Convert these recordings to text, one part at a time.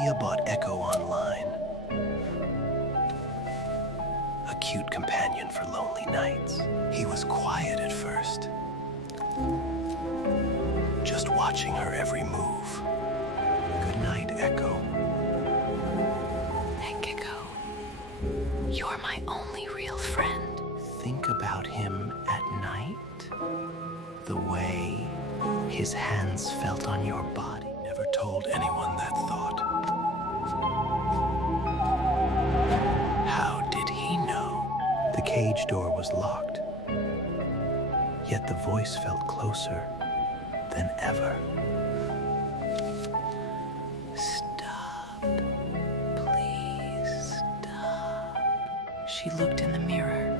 Sophia bought Echo online. A cute companion for lonely nights. He was quiet at first, just watching her every move. Good night, Echo. Echo, you're my only real friend. Think about him at night. The way his hands felt on your body. Never told anyone that thought. How did he know? The cage door was locked, yet the voice felt closer than ever. Stop. Please stop. She looked in the mirror,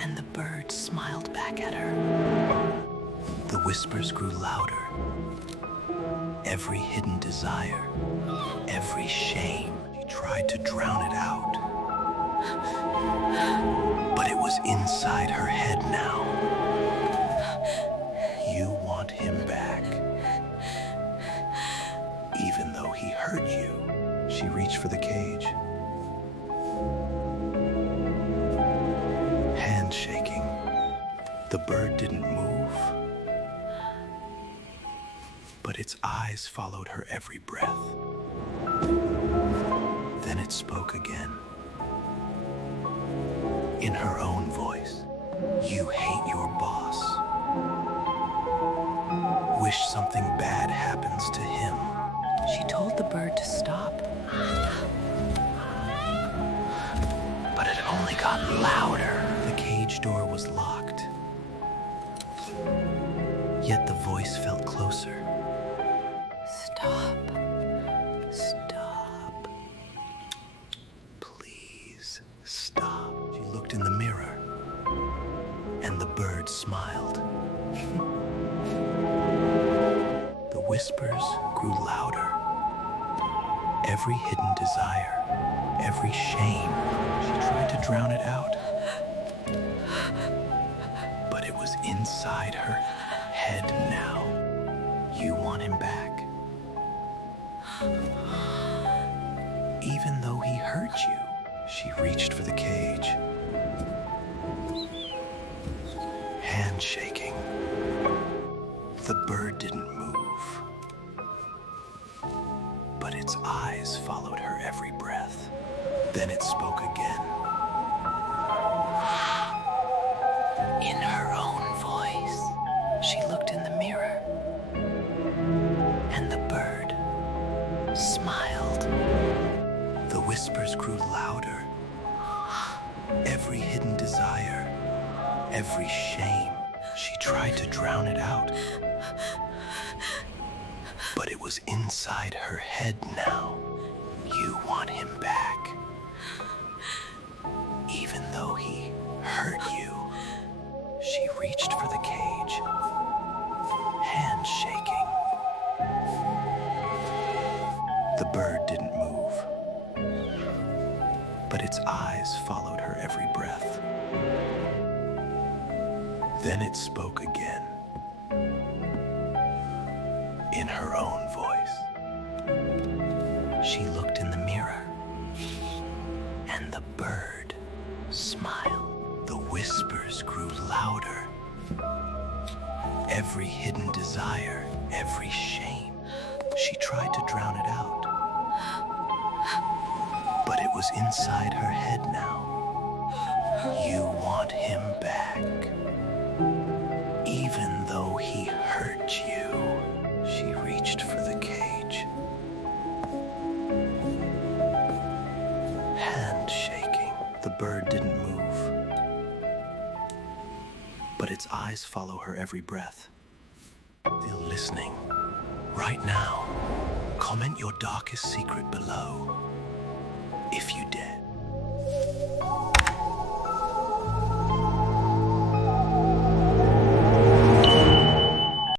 and the bird smiled back at her. The whispers grew louder. Every hidden desire, every shame. She tried to drown it out, but it was inside her head now. You want him back. Even though he hurt you. She reached for the cage. Hand shaking. The bird didn't move, but its eyes followed her every breath. Then it spoke again. In her own voice. You hate your boss. Wish something bad happens to him. She told the bird to stop. But it only got louder. The cage door was locked, yet the voice felt closer. Stop. Stop. Please stop. She looked in the mirror, and the bird smiled. The whispers grew louder. Every hidden desire, every shame. She tried to drown it out, but it was inside her head now. You want him back. Even though he hurt you. She reached for the cage. Hand shaking. The bird didn't move, but its eyes followed her every breath. Then it spoke again. In her own voice. She looked in the mirror, and the bird smiled. The whispers grew louder. Every hidden desire, every shame. She tried to drown it out, but it was inside her head now. You want him back. Even though he hurt you. She reached for the cage, hand shaking. The bird didn't move, but its eyes followed her every breath. Then it spoke again, in her own voice. She looked in the mirror, and the bird smiled. The whispers grew louder. Every hidden desire, every shame. She tried to drown it out, but it was inside her head now. You want him back. Even though he hurt you. She reached for the cage. Hand shaking. The bird didn't move, but its eyes follow her every breath. Still listening. Right now. Comment your darkest secret below. If you dare.